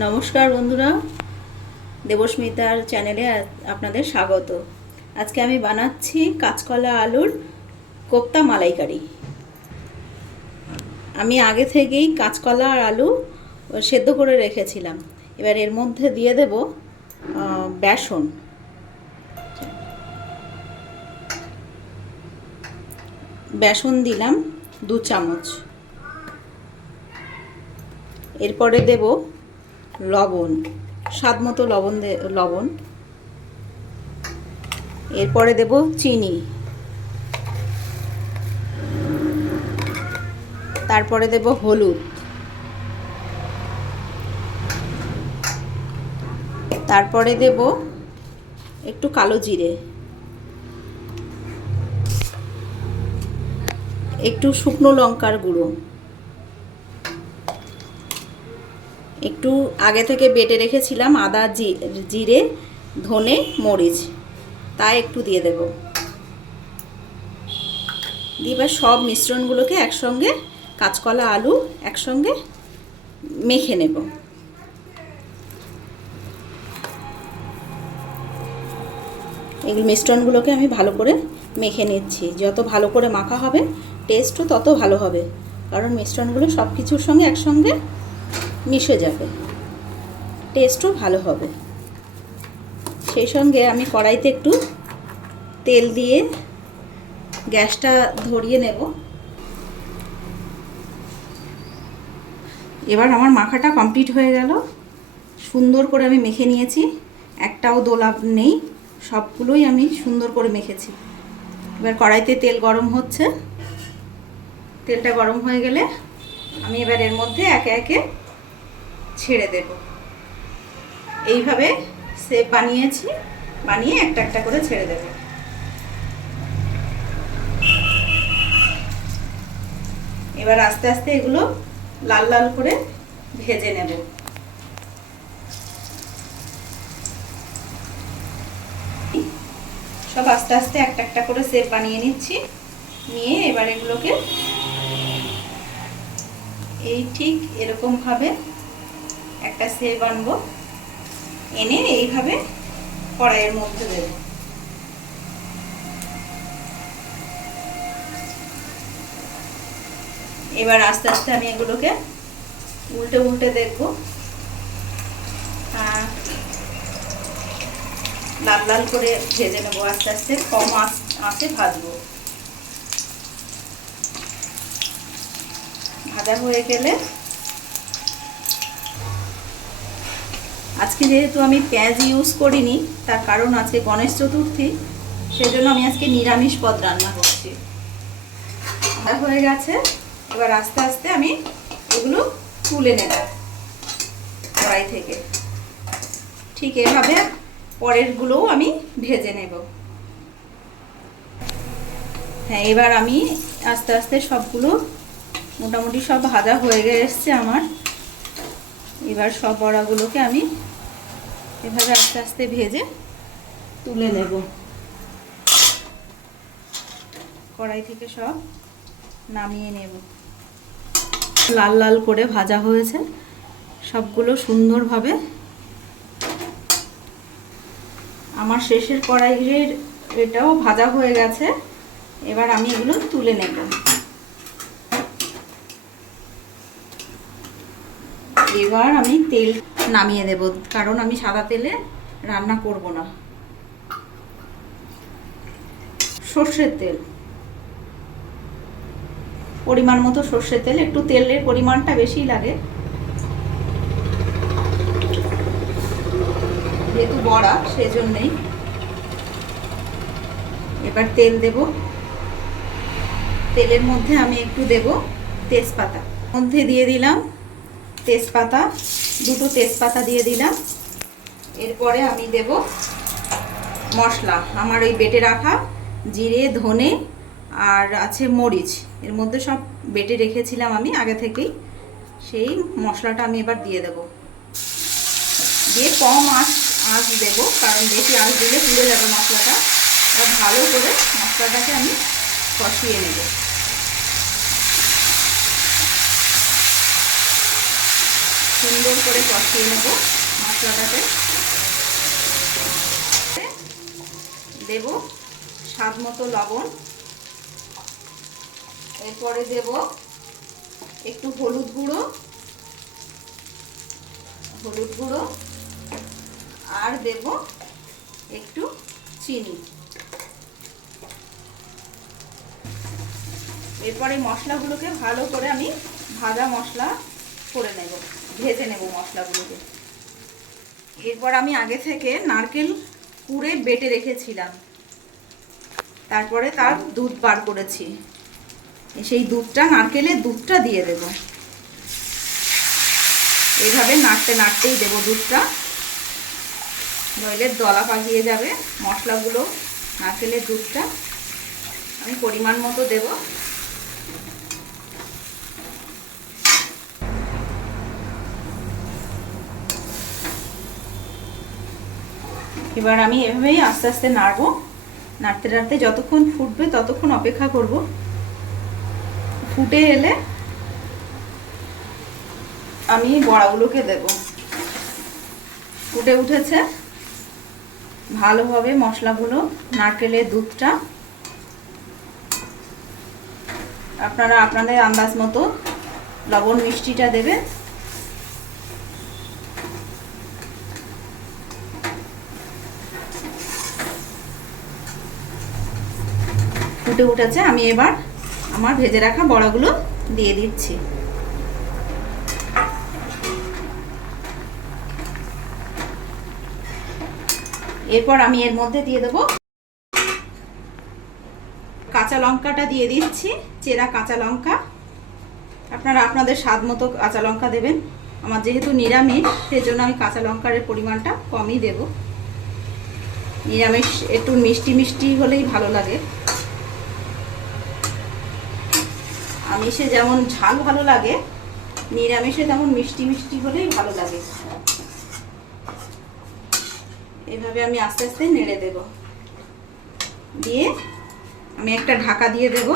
নমস্কার বন্ধুরা, দেবস্মিতার চ্যানেলে আপনাদের স্বাগত। আজকে আমি বানাচ্ছি কাঁচকলা আলুর কোপ্তা মালাইকারি। আমি আগে থেকেই কাঁচকলা আর আলু সেদ্ধ করে রেখেছিলাম। এবার এর মধ্যে দিয়ে দেব বেসন। বেসন দিলাম 2 চামচ। এরপরে দেব লবণ, স্বাদ মতো লবণ। এরপরে দেব চিনি, তারপরে দেব হলুদ, তারপরে দেব একটু কালো জিরে, একটু শুকনো লঙ্কার গুঁড়ো, একটু আগে থেকে বেটে রেখেছিলাম আদা, জিরে, ধনে, মরিচ, তাই একটু দিয়ে দেব। দিয়ে এবার সব মিশ্রণগুলোকে একসঙ্গে, কাঁচকলা আলু একসঙ্গে মেখে নেব। এই মিশ্রণগুলোকে আমি ভালো করে মেখে নিচ্ছি। যত ভালো করে মাখা হবে টেস্টও তত ভালো হবে, কারণ মিশ্রণগুলো সব কিছুর সঙ্গে একসঙ্গে মিশে যাবে, টেস্টও ভালো হবে। সেই সঙ্গে আমি কড়াইতে একটু তেল দিয়ে গ্যাসটা ধরিয়ে নেব। এবার আমার মাখাটা কমপ্লিট হয়ে গেল। সুন্দর করে আমি মেখে নিয়েছি, একটাও দোলা নেই, সবগুলোই আমি সুন্দর করে মেখেছি। এবার কড়াইতে তেল গরম হচ্ছে। তেলটা গরম হয়ে গেলে আমি এবার এর মধ্যে একে একে ছেড়ে দেব। এইভাবে শেপ বানিয়েছি, বানিয়ে একটা একটা করে ছেড়ে দেব। এবার আস্তে আস্তে এগুলো লাল লাল করে ভেজে নেব। সব আস্তে আস্তে একটা একটা করে শেপ বানিয়ে নিচ্ছি। নিয়ে এবার এগুলোকে এই ঠিক এরকম ভাবে একটা শেপ আনবো, এনে এইভাবে কড়াইয়ের মধ্যে দেব। এবার আস্তে আস্তে আমি এগুলোকে উল্টে উল্টে দেখব, লাল লাল করে ভেজে নেবো। আস্তে আস্তে কম আঁচে ভাজবো। ভাজা হয়ে গেলে, আজকে যেহেতু আমি পেঁয়াজ ইউজ করিনি, তার কারণ আছে গণেশ চতুর্থী, সেজন্য আমি আজকে নিরামিষ পদ রান্না করছি। ভাজা হয়ে গেছে। এবার আস্তে আস্তে আমি এগুলো তুলে নেব কড়াই থেকে। ঠিক এভাবে পরেরগুলোও আমি ভেজে নেব। হ্যাঁ, এবার আমি আস্তে আস্তে সবগুলো মোটামুটি সব ভাজা হয়ে এসছে আমার। এবার সব বড়াগুলোকে আমি এভাবে আস্তে আস্তে ভেজে তুলে নেব। কড়াই থেকে সব নামিয়ে নেব। লাল লাল করে ভাজা হয়েছে সবগুলো সুন্দরভাবে। আমার শেষের কড়াইয়ের এটাও ভাজা হয়ে গেছে। এবার আমি এগুলো তুলে নেব। এবার আমি তেল নামিয়ে দেব, কারণ আমি সাদা তেলে রান্না করব না। সর্ষের তেল, পরিমাণ মতো সর্ষের তেল, একটু তেলের পরিমাণটা বেশি লাগে যেহেতু বড়া, সেজন্যই। এবার তেল দেব। তেলের মধ্যে আমি একটু দেব তেজপাতা, মধ্যে দিয়ে দিলাম তেজপাতা, 2টো তেজপাতা দিয়ে দিলাম। এরপরে আমি দেব মশলা, আমার ওই বেটে রাখা জিরে, ধনে আর আছে মরিচ, এর মধ্যে সব বেটে রেখেছিলাম আমি আগে থেকেই। সেই মশলাটা আমি এবার দিয়ে দেব। দিয়ে কম আঁচ দেব, কারণ বেশি আঁচ দিলে পুড়ে যাবে মশলাটা। এবার ভালো করে মশলাটাকে আমি কষিয়ে নেব। সুন্দর করে কষিয়ে নেব মশলাটাকে। দেব স্বাদ মতো লবণ, এরপরে দেব একটু হলুদ গুঁড়ো আর দেব একটু চিনি। এরপরে মশলাগুলোকে ভালো করে আমি ভাজা মশলা করে নেব, ভেজে নেব মশলাগুলোকে। এরপর আমি আগে থেকে নারকেল কুড়ে বেটে রেখেছিলাম, তারপরে তার দুধ বার করেছি, সেই দুধটা, নারকেলের দুধটা দিয়ে দেব। এইভাবে নাড়তে নাড়তেই দেব দুধটা, নইলে দলা পাকিয়ে যাবে মশলাগুলো। নারকেলের দুধটা আমি পরিমাণ মতো দেব। এবার আমি এভাবেই আস্তে আস্তে নাড়বো, নাড়তে নাড়তে যতক্ষণ ফুটবে ততক্ষণ অপেক্ষা করব। ফুটে এলে আমি বড়াগুলোকে দেব। ফুটে উঠেছে ভালোভাবে মশলাগুলো, নারকেলের দুধটা। আপনারা আপনাদের আন্দাজ মতো লবণ মিষ্টিটা দেবেন। ফুটে উঠেছে, আমি এবার আমার ভেজে রাখা বড়াগুলো দিয়ে দিচ্ছি। এরপর আমি এর মধ্যে দিয়ে দেব কাঁচা লঙ্কাটা দিয়ে দিচ্ছি, চেরা কাঁচা লঙ্কা। আপনারা আপনাদের স্বাদ মতো কাঁচা লঙ্কা দেবেন। আমার যেহেতু নিরামিষ, সেজন্য আমি কাঁচা লঙ্কার পরিমাণটা কমই দেব। নিরামিষ একটু মিষ্টি মিষ্টি হলেই ভালো লাগে। আমিষে যেমন ঝাল ভালো লাগে, নিরামিষে তেমন মিষ্টি মিষ্টি হলেই ভালো লাগে। এভাবে আমি আস্তে আস্তে নেড়ে দেব। দিয়ে আমি একটা ঢাকা দিয়ে দেব।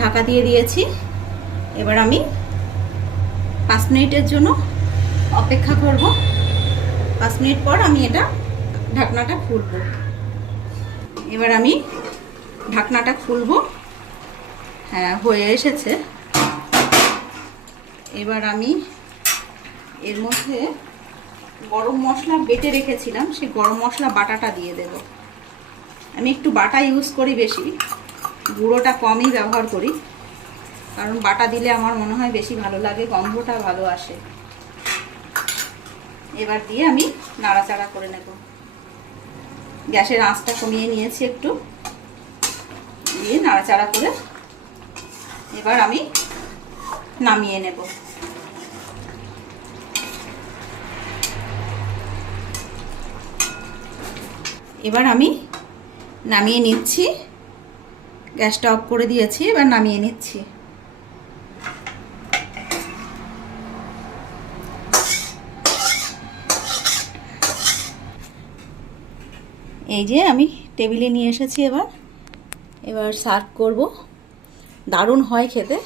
ঢাকা দিয়ে দিয়েছি। এবার আমি 5 মিনিটের জন্য অপেক্ষা করব। 5 মিনিট পর আমি এটা ঢাকনাটা খুলব। এবার আমি ঢাকনাটা খুলব। হ্যাঁ, হয়ে এসেছে। এবার আমি এর মধ্যে গরম মশলা বেটে রেখেছিলাম, সেই গরম মশলা বাটাটা দিয়ে দেব। আমি একটু বাটা ইউজ করি বেশি, গুঁড়োটা কমই ব্যবহার করি, কারণ বাটা দিলে আমার মনে হয় বেশি ভালো লাগে, গন্ধটা ভালো আসে। এবার দিয়ে আমি নাড়াচাড়া করে নেব। গ্যাসের আঁচটা কমিয়ে নিয়েছি একটু, দিয়ে নাড়াচাড়া করে এবার আমি নামিয়ে নেব। এবার আমি নামিয়ে নিচ্ছি। গ্যাসটা অফ করে দিয়েছি, এবার নামিয়ে নিচ্ছি। এই যে আমি টেবিলে নিয়ে এসেছি। এবার সার্ভ করব। দারুণ হয় খেতে,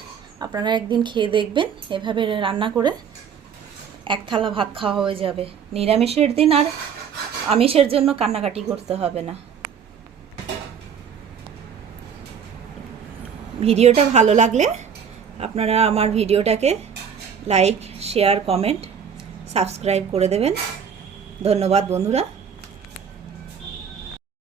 আপনারা একদিন খেয়ে দেখবেন। এভাবে রান্না করে এক থালা ভাত খাওয়া হয়ে যাবে। নিরামিষের দিন আর আমিষের জন্য কান্নাকাটি করতে হবে না। ভিডিওটা ভালো লাগলে আপনারা আমার ভিডিওটাকে লাইক, শেয়ার, কমেন্ট, সাবস্ক্রাইব করে দেবেন। ধন্যবাদ বন্ধুরা।